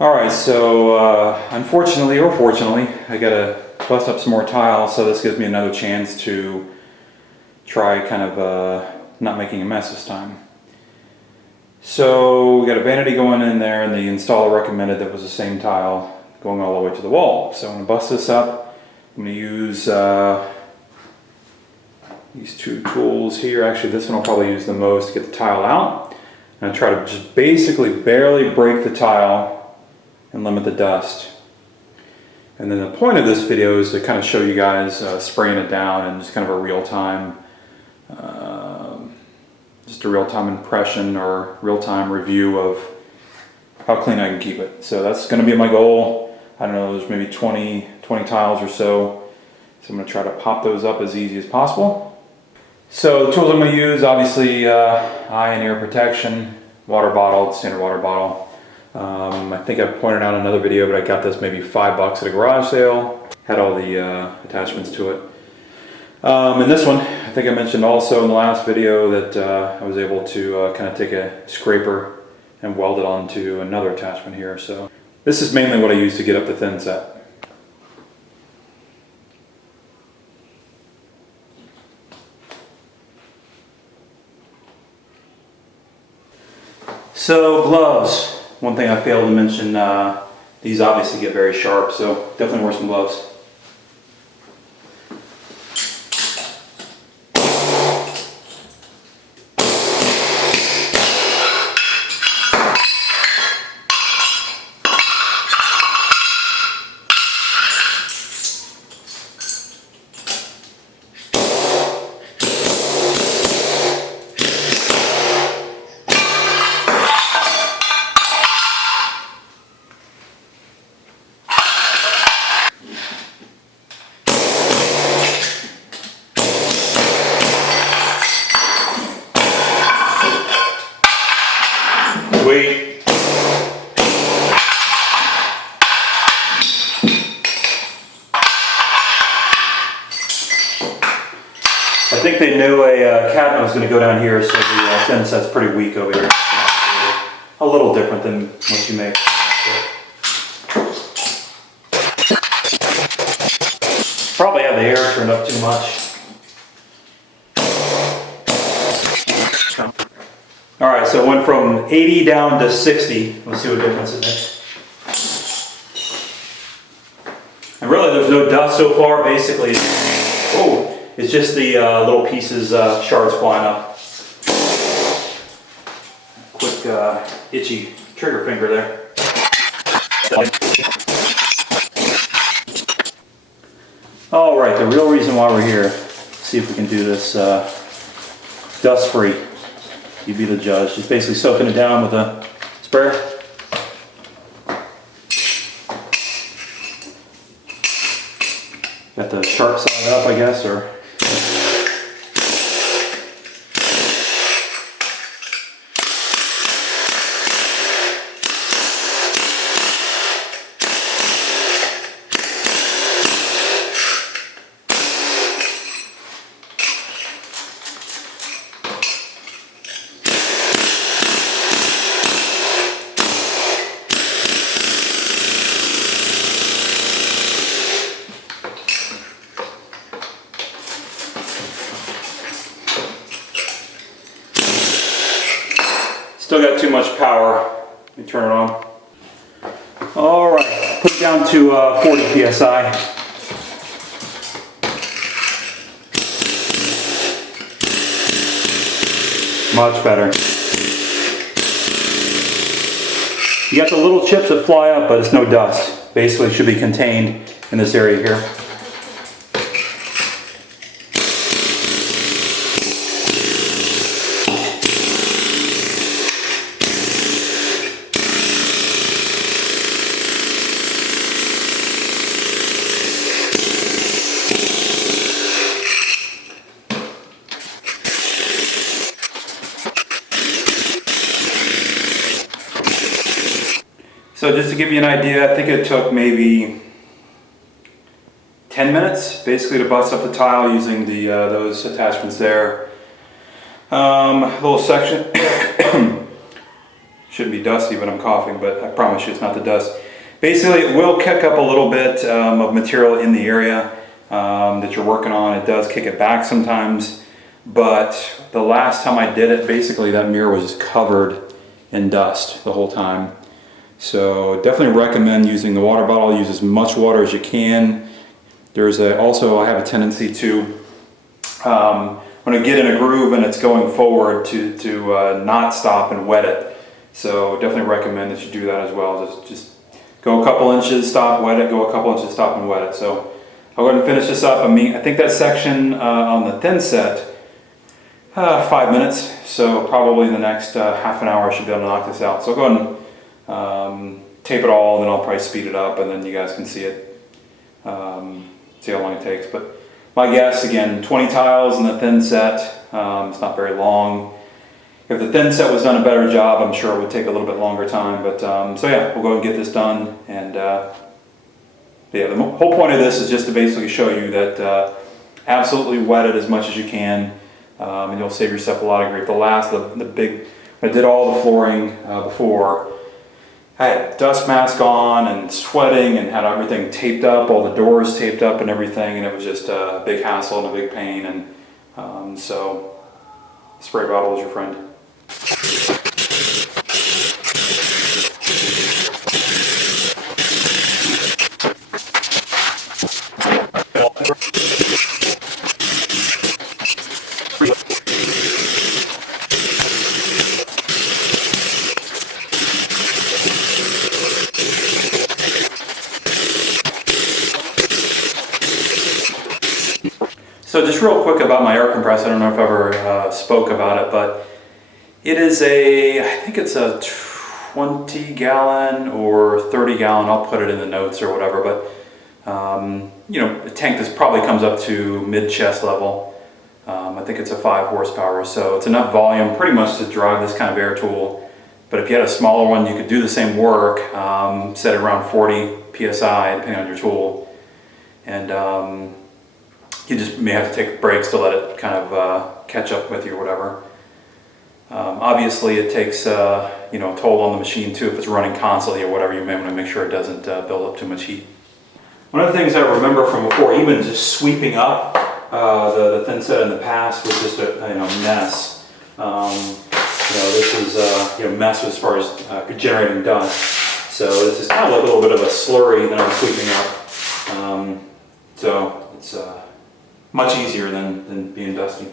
Alright, so unfortunately or fortunately, I gotta bust up some more tile, so this gives me another chance to try kind of not making a mess this time. So we got a vanity going in there, and the installer recommended that was the same tile going all the way to the wall. So I'm going to bust this up. I'm going to use these two tools here. Actually, this one I'll probably use the most to get the tile out. I'm going to try to just basically barely break the tile and limit the dust. And then the point of this video is to kind of show you guys spraying it down and just kind of a real-time impression or real-time review of how clean I can keep it. So that's going to be my goal. I don't know, there's maybe 20 tiles or so. So I'm going to try to pop those up as easy as possible. So the tools I'm going to use, obviously eye and ear protection, water bottle, standard water bottle. I think I pointed out in another video, but I got this maybe $5 at a garage sale. Had all the attachments to it. And this one, I think I mentioned also in the last video that I was able to kind of take a scraper and weld it onto another attachment here. So this is mainly what I use to get up the Thinset. So gloves, one thing I failed to mention, these obviously get very sharp, so definitely wear some gloves. Wait. I think they knew a cabinet was going to go down here, so the Thinset's pretty weak over here. A little different than what you make. Probably have the air turned up too much. Alright, so it went from 80 down to 60. Let's see what difference it makes. And really there's no dust so far, basically. Oh, it's just the little pieces, shards flying up. Quick itchy trigger finger there. Alright, the real reason why we're here. Let's see if we can do this dust free. You be the judge. Just basically soaking it down with a sprayer. Got the sharp side up, I guess, or still got too much power. Let me turn it on. Alright, put it down to 40 psi. Much better. You got the little chips that fly up, but it's no dust. Basically, it should be contained in this area here. So just to give you an idea, I think it took maybe 10 minutes basically to bust up the tile using the those attachments there. Little section Shouldn't be dusty, but I'm coughing, but I promise you it's not the dust. Basically, it will kick up a little bit of material in the area that you're working on. It does kick it back sometimes, but the last time I did it, basically that mirror was just covered in dust the whole time. So definitely recommend using the water bottle. Use as much water as you can. There's also, I have a tendency to, when I get in a groove and it's going forward, to not stop and wet it. So definitely recommend that you do that as well. Just go a couple inches, stop, wet it, go a couple inches, stop and wet it. So I'll go ahead and finish this up. I think that section on the Thinset, 5 minutes. So probably in the next half an hour I should be able to knock this out. So I'll go ahead and tape it all, and then I'll probably speed it up and then you guys can see it, see how long it takes. But my guess, again, 20 tiles in the Thinset. It's not very long. If the Thinset was done a better job, I'm sure it would take a little bit longer time. But so yeah, we'll go and get this done. And yeah, the whole point of this is just to basically show you that absolutely wet it as much as you can, and you'll save yourself a lot of grief. When I did all the flooring before, I had dust mask on and sweating and had everything taped up, all the doors taped up and everything, and it was just a big hassle and a big pain. And so spray bottle is your friend. So just real quick about my air compressor, I don't know if I ever spoke about it, but it is I think it's a 20 gallon or 30 gallon, I'll put it in the notes or whatever, but you know, a tank that probably comes up to mid-chest level. I think it's a 5 horsepower, so it's enough volume pretty much to drive this kind of air tool. But if you had a smaller one, you could do the same work, set it around 40 psi depending on your tool. And you just may have to take breaks to let it kind of catch up with you or whatever. Obviously it takes you know, a toll on the machine too. If it's running constantly or whatever, you may want to make sure it doesn't build up too much heat. One of the things I remember from before, even just sweeping up the Thinset in the past, was just a mess. You know, this is you know, mess as far as generating dust. So this is kind of like a little bit of a slurry that I'm sweeping up. So it's much easier than being dusty.